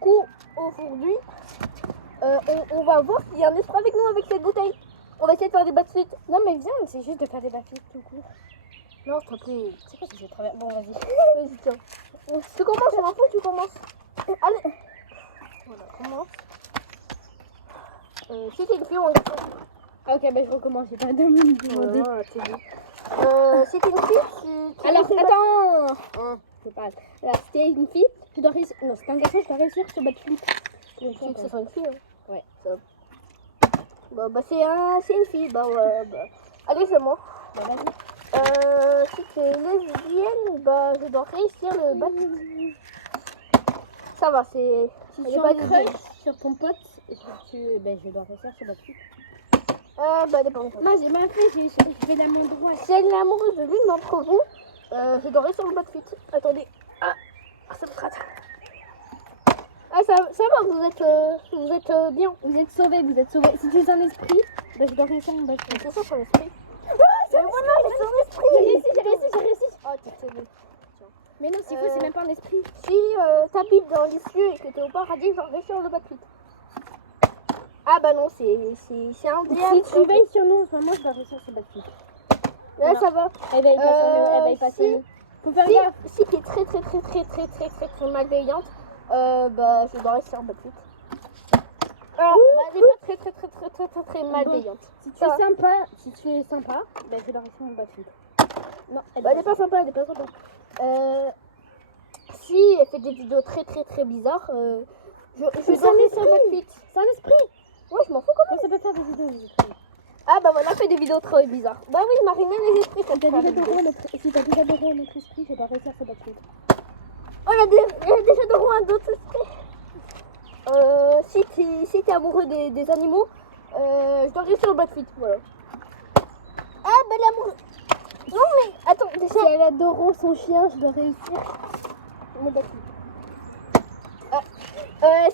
coup, aujourd'hui, on va voir s'il y a un esprit avec nous avec cette bouteille. On va essayer de faire des backflips. Non mais viens, c'est juste de faire des backflips tout court. Non, s'il te plaît. C'est quoi c'est travers? Bon vas-y. Vas-y, tiens. Tu commences, je m'en fous, tu commences. Allez. Voilà, commence. Si t'es une fille ou un garçon. Ah, ok, bah je recommence, j'ai pas 2 minutes demandé. Voilà, c'est dit. Si t'es une fille, tu Alors, attends. Hein. Je parle. Alors, si t'es une fille, tu dois réussir. Non, si t'es un garçon, je dois réussir sur backflip. Une fille, que ce soit une fille. Hein. Ouais. Ça. Bah c'est une fille. Bah. Allez, c'est moi. Bah vas-y. Si t'es lesbienne, bah je dois réussir le backflip. Ça va, c'est. Si Elle tu est as pas un lesbienne. crush sur ton pote, ben, je dois réussir sur backflip. Bah dépend. Moi, j'ai mal fait, je vais la main droite. Si elle est amoureuse de l'une d'entre vous, je dois réussir le backflip. Attendez. Ah, ça me gratte. Ah, ça va, vous êtes bien. Vous êtes sauvés, vous êtes sauvés. Si tu es un esprit, ben, je dois réussir mon backflip. C'est ça son esprit. C'est Mais voilà, c'est son esprit. j'ai réussi. Oh, t'es sauvé. Mais non, c'est faux, c'est même pas un esprit. Si t'habites dans les cieux et que t'es au paradis, je dois réussir le backflip. Ah bah non, c'est un DM. Si tu veilles sur nous en ce moment, je dois réussir ce backflip. Là, ça va. Elle va y passer. Si- Faut faire gaffe. Si t'es très malveillante, bah je dois réussir le backflip. Alors, bah, elle est pas très malveillante. Si tu Ça va. es sympa, ben, je dois réussir mon backflip. Non, Bah, elle est pas sympa, elle est pas sympa. Si elle fait des vidéos très bizarres, je dois réussir le backflip. C'est un esprit. Ouais, je m'en fous quand même. Ça peut faire des vidéos, les esprits. Ah bah voilà, elle fait des vidéos très bizarres. Bah oui, Marina, les esprits, ça Si te t'as fait déjà des vidéos. si t'as déjà doré un autre esprit, je dois réussir ce backflip. Oh, il y a déjà de loin d'autres esprits. Si t'es amoureux des animaux, je dois réussir le backflip. Voilà. Ah bah l'amour. Non mais attends, déjà. Si elle adore son chien, je dois réussir mon backflip.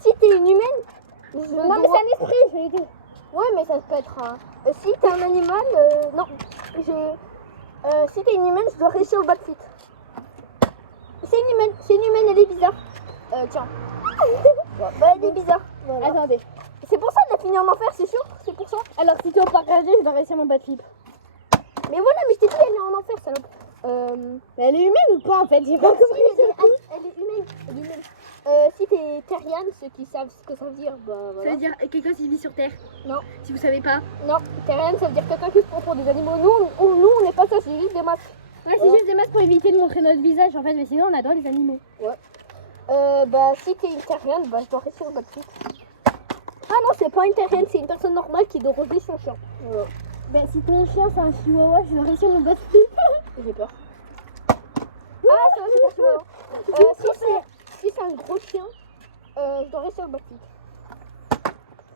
Si t'es une humaine. Non, mais c'est un esprit, je vais aider. Ouais, mais ça peut être un. Si t'es un animal, non. Si t'es une humaine, je dois réussir le backflip. C'est une humaine, elle est bizarre. Tiens. Bah, elle est bizarre. Voilà. Attendez. C'est pour ça qu'elle a fini en enfer, c'est sûr. C'est pour ça. Alors, si tu es au paradis, je dois réussir mon backflip. Mais voilà, mais je t'ai dit, elle est en enfer, salope. Mais elle est humaine ou pas en fait? J'ai pas compris. Elle est humaine. Elle est humaine. Si t'es terrienne, ceux qui savent ce que ça veut dire, bah Ça voilà. veut dire quelqu'un qui vit sur Terre? Non. Si vous savez pas. Non, terrienne, ça veut dire quelqu'un qui se prend pour des animaux. Nous, on n'est pas ça, c'est juste des masques. Ouais, c'est juste des masques pour éviter de montrer notre visage en fait, mais sinon on adore les animaux. Bah si t'es une terrienne, bah je dois réussir le backflip. Ah non, c'est pas une terrienne, c'est une personne normale qui doit relever son chien. Voilà. Ben si ton chien c'est un chihuahua, je dois réussir mon backflip. J'ai peur. Ah, ça va, c'est pas chihuahua. Si c'est un gros chien, je dois réussir le backflip.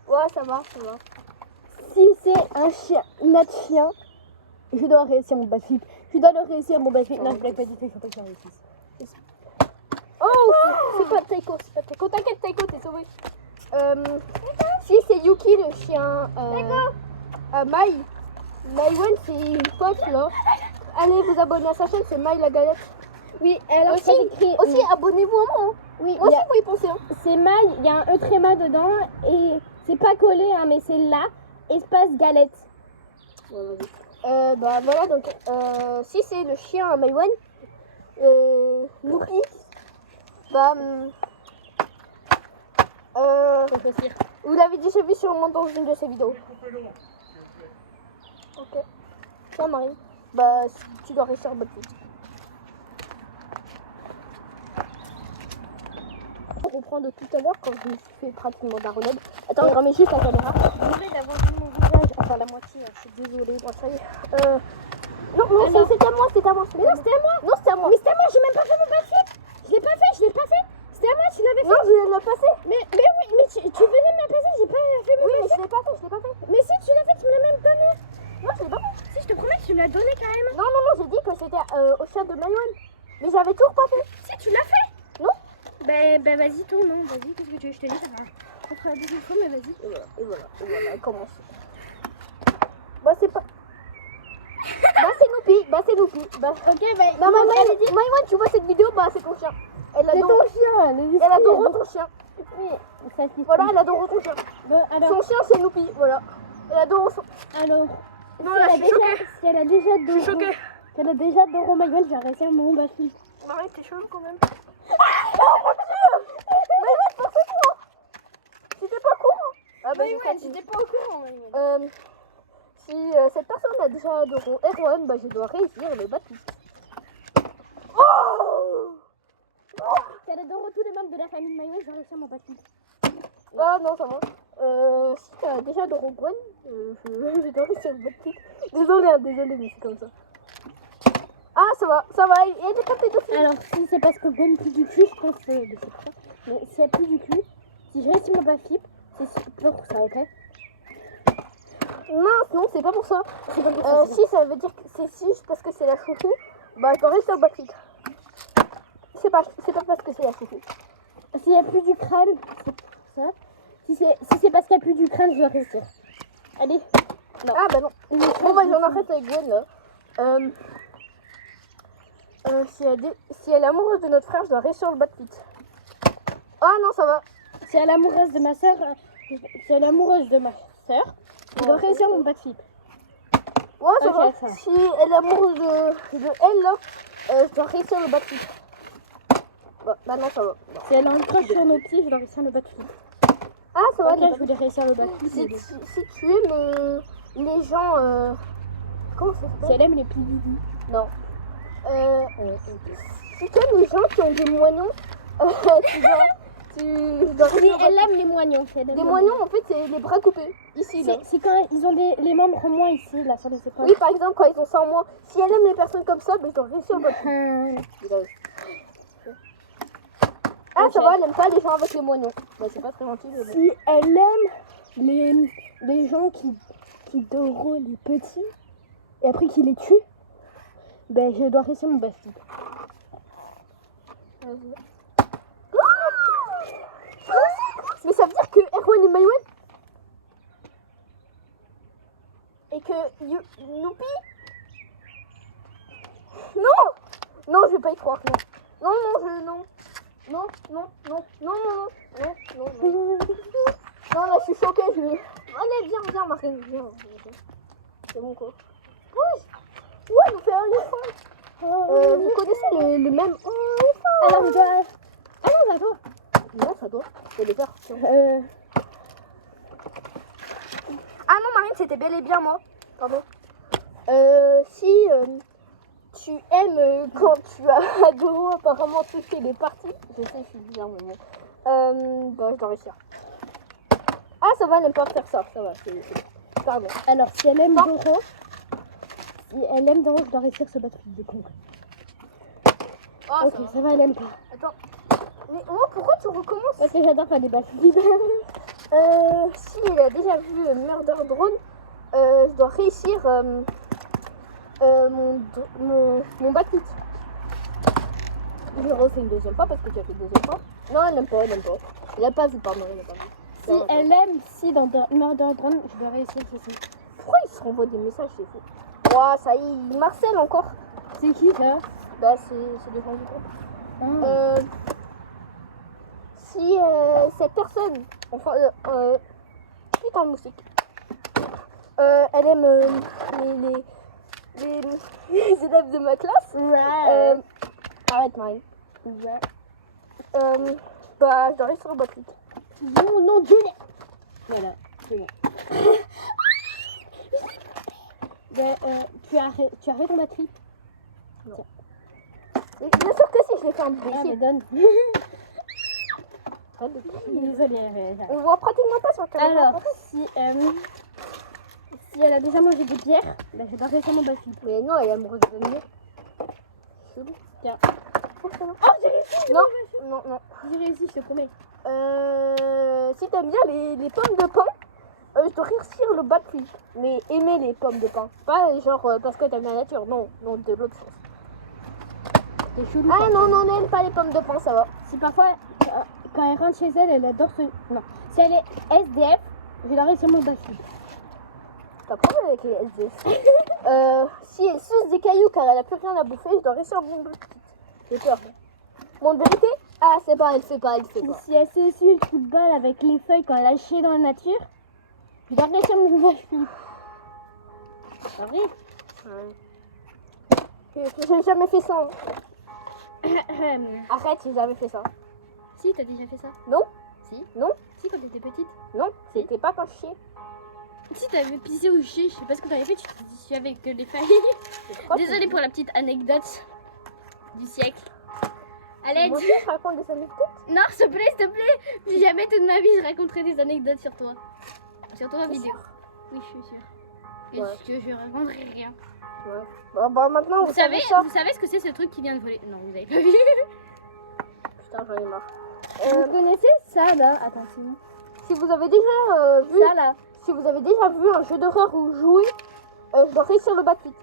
Ouais, ça va. Si c'est un chien, notre chien, je dois réussir mon backflip. Je dois le réussir mon backflip. Non, je blague pas du tout, il faut pas que je réussisse. Oh, c'est pas Taiko, T'inquiète, Taiko, t'es sauvé. Si c'est Yuki, le chien. Maïwen, c'est une pote là. Allez vous abonner à sa chaîne, c'est Maï la galette. Oui, alors Aussi, ça s'écrit. aussi abonnez-vous à moi. Hein. Oui, Moi aussi, vous y pensez. Hein. c'est maille, il y a un E tréma dedans et c'est pas collé, hein, mais c'est là, espace galette. Ouais, vas-y. Bah voilà, donc si c'est le chien à Maïwen, Yuki, bah. Faut choisir. Vous l'avez déjà vu sûrement dans une de ses vidéos. Ok. Ça, Marine. Bah, tu dois réussir le backflip. On reprend de tout à l'heure quand je me suis fait pratiquement daronade. Attends, je remets juste la caméra. Désolée d'avoir vu mon visage, enfin la moitié, je suis désolée. Bon, ça y est. Non, c'était à moi, Mais non, c'était à moi. Non, c'était à moi. Mais c'était à moi, j'ai même pas fait mon backflip. Je l'ai pas fait. C'était à moi, tu l'avais fait. Non, je l'ai passé. Mais oui, mais tu venais de me la passer, j'ai pas fait mon Oui, mais backflip. je l'ai pas fait. Mais si tu l'as fait, tu me l'as même donné. Non, je l'ai pas fait. Si, je te promets que tu me l'as donné quand même. Non, j'ai dit que c'était au chien de Maïwen. Mais j'avais toujours pas fait. Si, tu l'as fait. Non. Ben vas-y, toi, non, vas-y, qu'est-ce que tu veux, je te dis, ça va. On fera la deuxième fois, mais vas-y. Et voilà, elle commence. Bah, c'est pas. Bah, c'est Noupi. Ok, ben. Bah, Maïwen, tu vois cette vidéo, bah, c'est ton chien. Elle C'est adore ton chien, ton chien. Oui, ça se dit. Voilà, elle adore ton chien. Bon, alors, Son chien, c'est Noupi, voilà. Elle adore son... alors. Non, si là, elle a je suis choquée. si elle a déjà Je suis choquée. Si elle a déjà Doro Mayonnaise, je vais réussir mon batterie. Marie, t'es chelou quand même. Oh mon dieu! Mais ouais, pour toi! J'étais pas courant. Ah bah, j'ai quatre minutes. pas au courant. Si cette personne a déjà Doro Erwan, bah je dois réussir le battu. Oh! Si elle a Doro tous les membres de la famille Mayonnaise, je vais réussir mon batterie. Ah non, ça va. Si t'as déjà Doro Gwen, je dois réussir le battu. Désolé, hein, désolé, mais c'est comme ça. Ah, ça va, il y a des papiers dessus. Alors, si c'est parce que Gwen pue du cul, je pense que c'est pour ça. Mais si elle pue du cul, si je réussis mon batterie, c'est pour ça, ok? Non, c'est pas pour ça. C'est pas pour ça. Si ça veut dire que c'est juste parce que c'est la chouchou, bah je dois réussir le battu. C'est pas parce que c'est la chouchou. Si elle pue du crâne, c'est pour ça. Si c'est parce qu'elle pue du crâne, je dois réussir. Allez. Non. Ah bah non. Bon bah j'en arrête avec Gwen là. Si elle est amoureuse de notre frère, je dois réussir le battu. Ah non, ça va. Si elle est amoureuse de ma soeur, je dois réussir mon batterie. Ouais, ça Ok, va. ça va. Si elle est amoureuse de elle là, je dois réussir le battu. Bah non, ça va. Bon. Si elle a un crush sur nos pieds, je dois réussir le batterie. Ah, ça va. Ok, je voulais réussir le batterie. Si tu aimes les gens... comment ça Si s'appelle? elle aime les pilidis. Non. Si tu aimes les gens qui ont des moignons, tu dois Oui, réussir le elle battu. aime les moignons. Des moignons, en fait, c'est les bras coupés. Ici, là. C'est quand ils ont les membres en moins ici, là, sur les épaules. Oui, par exemple, quand ils ont ça en moins. Si elle aime les personnes comme ça, ben, je dois réussir le battu. Ah, ça Ok. va, elle aime pas les gens avec les moignons. Bah, c'est pas très gentil. Mais bon. Si elle aime les gens qui dorent les petits et après qui les tuent, ben je dois réussir mon batterie. Mais ça veut dire que Erwan est Mayouen et que Youpi. Non, je vais pas y croire. Non, là, je suis choquée. Allez, viens, Marine, viens. C'est bon quoi. Ouais, nous fait un éléphant. Vous connaissez le même. Alors je dois... Ah non, c'est à toi. Non, ça doit. Je vais les faire. Euh, Ah non, Marine, c'était bel et bien moi. Pardon. Si tu aimes quand tu as Doro apparemment touché les parties, je sais, je suis bizarre, mais bon. Bah, je dois réussir. Ah, ça va, elle n'aime pas faire ça. Ça va, c'est pardon. alors si elle aime Non. Doro, je dois réussir ce batterie, j'ai compris. Ah, Ok, ça va, elle aime pas. Attends. Mais pourquoi tu recommences? Parce que j'adore faire des batteries. Si elle a déjà vu Murder Drone, je dois réussir mon backflip. Je refais une deuxième fois parce que tu as fait une deuxième fois. Non, elle n'aime pas. Elle a pas vu, pardon, elle n'a pas vu. Si elle aime, si dans Murder Drone, je dois réussir ceci. Pourquoi ils se renvoient des messages, c'est fou? Ouah, ça y est, il marcelle encore. C'est qui ça? Bah, c'est des gens du groupe. Ah. Si cette personne, enfin, putain de moustique, elle aime les élèves de ma classe, arrête Marie. Bah, je dois rester sur le batterie. Non, Dieu. Voilà, c'est bon. Ben, tu arrêtes ton batterie? Et bien sûr que si, je l'ai fait un Ah, mais imbécile. donne. Arrête de crier. Désolée. On voit pratiquement pas sur le caméra. Alors, si elle a déjà mangé des pierres, ben, je dois réussir mon batterie. Mais non, elle est amoureuse de mieux. C'est bon. Tiens. Oh, ça va. Oh, j'ai réussi! Non. J'ai réussi, je te promets. Si t'aimes bien les pommes de pain, je dois réussir le batterie. Mais aimer les pommes de pain. Pas genre parce que t'aimes la nature. Non, de l'autre sens. C'est chelou. Ah non, n'aime pas les pommes de pain, ça va. Si parfois, quand elle rentre chez elle, elle adore ce... Non. Si elle est SDF, je dois réussir mon batterie. T'as problème avec les SDF. Si elle suce des cailloux car elle a plus rien à bouffer, je dois réussir mon batterie. J'ai peur. Bon, de vérité, Ah, c'est pas, elle fait pas. Si elle se suit le trou de balle avec les feuilles quand elle a chié dans la nature, je dois réussir mon backflip. C'est pas vrai? J'ai jamais fait ça. Arrête, j'ai jamais fait ça. Si, t'as déjà fait ça? Non, Si. non, Si, quand t'étais petite. non, c'était pas quand je chiais. Si, t'avais pissé ou chié, je sais pas ce que t'avais fait, tu t'es dit avec les feuilles. Quoi, Désolée pour la petite anecdote du siècle. Allez, Moi aussi, je raconte des anecdotes. non, s'il te plaît, plus jamais toute ma vie je raconterai des anecdotes sur toi. Sur toi en T'es vidéo. Oui, je suis sûre. Et Ouais. je raconterai rien. Ouais. Bah maintenant, Vous savez ça. ce que c'est ce truc qui vient de voler? Non, vous avez pas vu. Putain, j'en ai marre. Vous connaissez ça là? Attention. Si vous avez déjà vu, Ça là. si vous avez déjà vu un jeu d'horreur ou joué, je dois réussir le backflip.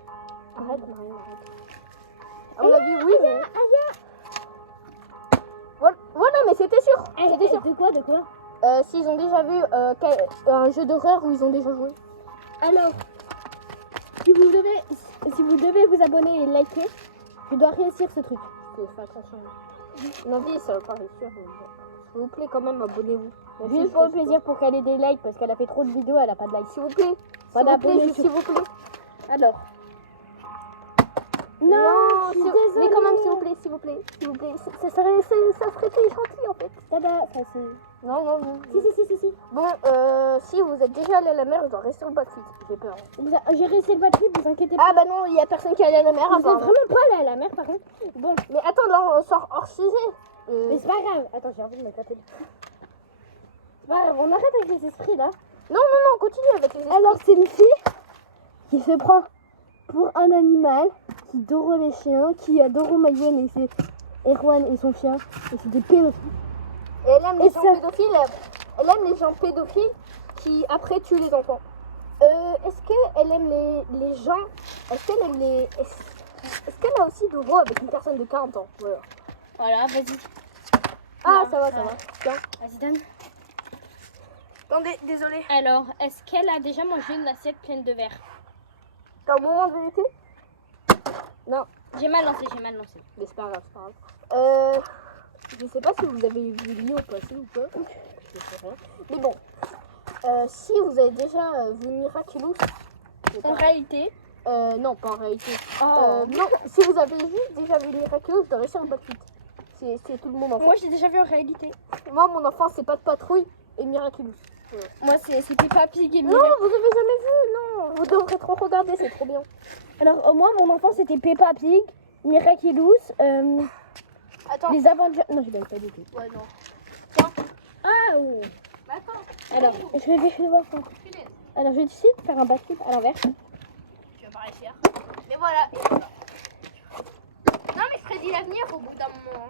Arrête, Marine, arrête. À mon avis, oui, mais... Voilà, mais c'était sûr. C'était sûr. De quoi? De quoi? S'ils ont déjà vu un jeu d'horreur où ils ont déjà joué. Alors, si vous devez vous abonner et liker, je dois réussir ce truc. Fais attention. Non, dis, ça va pas réussir. S'il vous plaît, quand même, abonnez-vous. Juste pour le plaisir, pour qu'elle ait des likes, parce qu'elle a fait trop de vidéos, elle a pas de likes. S'il vous plaît. Pas S'il vous plaît, d'abonnés juste sur- s'il vous plaît. Alors. Non, je suis désolée. Mais quand même, s'il vous plaît, s'il vous plaît, s'il vous plaît. Ça serait gentil, en fait. Tada, ça c'est... Non. Si. Bon, si vous êtes déjà allé à la mer, je dois rester sur le backflip. J'ai peur. J'ai réussi le backflip, vous inquiétez pas. Ah bah non, il y a personne qui est allé à la mer. Vous êtes apparemment. vraiment pas allé à la mer par contre. Bon, Mais attends, là, on sort hors sujet. mais c'est pas grave. Attends, j'ai envie de me gratter le cou. C'est pas grave, on arrête avec les esprits là. Non, continue avec les Alors c'est une fille qui se prend pour un animal, qui dort les chiens, qui adore Mayenne et c'est Erwan et son chien, et c'est des pédophiles. Et elle aime les Et gens ça- pédophiles. Elle aime les gens pédophiles qui après tuent les enfants. Est-ce qu'elle aime les gens? Est-ce qu'elle aime les... Est-ce qu'elle a aussi de gros avec une personne de 40 ans? Voilà, vas-y. Ah, Non, ça va. Tiens. Vas-y, donne. Attendez, désolé. Alors, est-ce qu'elle a déjà mangé une assiette pleine de verre? T'as un moment de vérité? Non, J'ai mal lancé. mais c'est pas grave. Je sais pas si vous avez vu Lio passer ou pas. Je sais rien. Mais bon. Si vous avez déjà vu Miraculous. c'est En pas- réalité... non, pas en réalité. Oh. Non, si vous avez déjà vu Miraculous, je dois réussir un backflip. C'est tout le monde enfant. Moi, j'ai déjà vu en réalité. Moi, mon enfant, c'est pas de patrouille et Miraculous. Moi, c'était pas Pig et Non, vous avez jamais vu, non. Vous devrez trop regarder, c'est trop bien. Alors, moi, mon enfant, c'était Peppa Pig, Miraculous, Attends. les Avengers... Non, je ne pas du tout. Ouais, non. Ah, oh. Attends. Alors, je vais voir ça. Alors, je vais essayer de faire un backflip à l'envers. Tu vas pas réussir. Mais voilà. Non, mais je prédis l'avenir au bout d'un moment.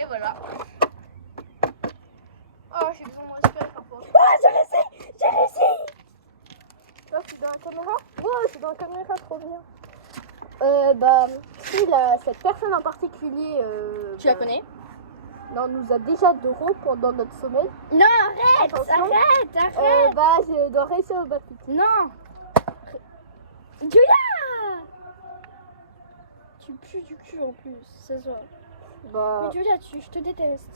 Et voilà. Oh, j'ai besoin de respirer parfois. Ah, j'ai réussi. Là, c'est dans la caméra? Ouais, c'est dans la caméra, trop bien. Si cette personne en particulier. Tu la connais? Non, nous a déjà d'euros pendant notre sommeil. Non, arrête, Attention. arrête. Je dois réussir au backflip. Non. Julia, tu pues du cul en plus, ça se voit. Bah, Mais Julia, je te déteste.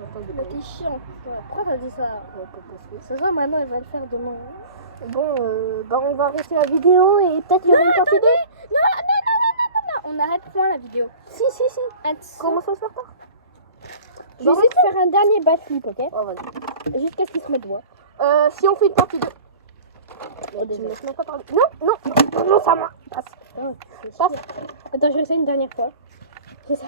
attendez, Mais t'es chiant. Pourquoi t'as dit ça? Ça se voit, maintenant, elle va le faire demain. bon, on va arrêter la vidéo et peut-être il y aura une partie 2. Non, on arrête point la vidéo. Si. Attends. Comment ça se fait pas? Je vais essayer de faire un dernier backflip, ok? Oh, vas-y. Jusqu'à ce qu'il se mette droit. Si on fait une partie 2. Tu me laisses même pas parler. Non, ça marche. Passe. Passe. Attends, je vais essayer une dernière fois. J'essaie.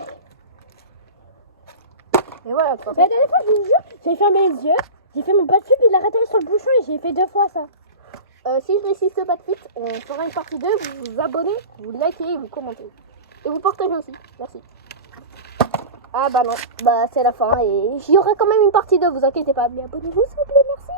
Et voilà, tu La dernière fois, je vous jure, j'ai fermé les yeux, j'ai fait mon backflip, il a raté sur le bouchon et j'ai fait 2 fois ça. si je réussis ce backflip, on fera une partie 2. Vous vous abonnez, vous likez, vous commentez. Et vous partagez aussi. Merci. Ah bah non, c'est la fin et il y aura quand même une partie 2, vous inquiétez pas. Mais abonnez-vous s'il vous plaît, merci.